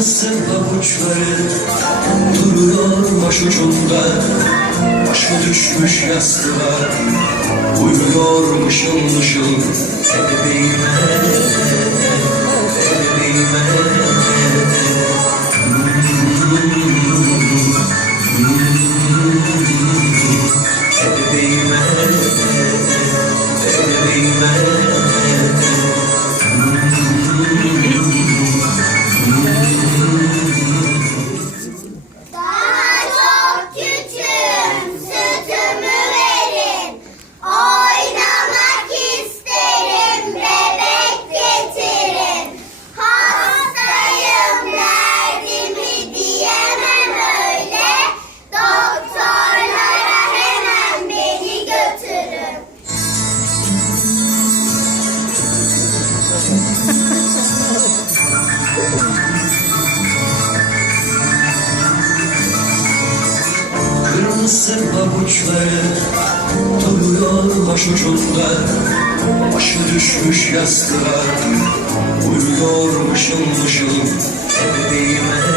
Kırmızı pabuçları duruyor başucunda Başı düşmüş yastığa Uyuyor mışıl mışıl Kırmızı pabuçları duruyor başucunda Başı düşmüş yastığa Uyuyor mışıl mışıl Bebeğime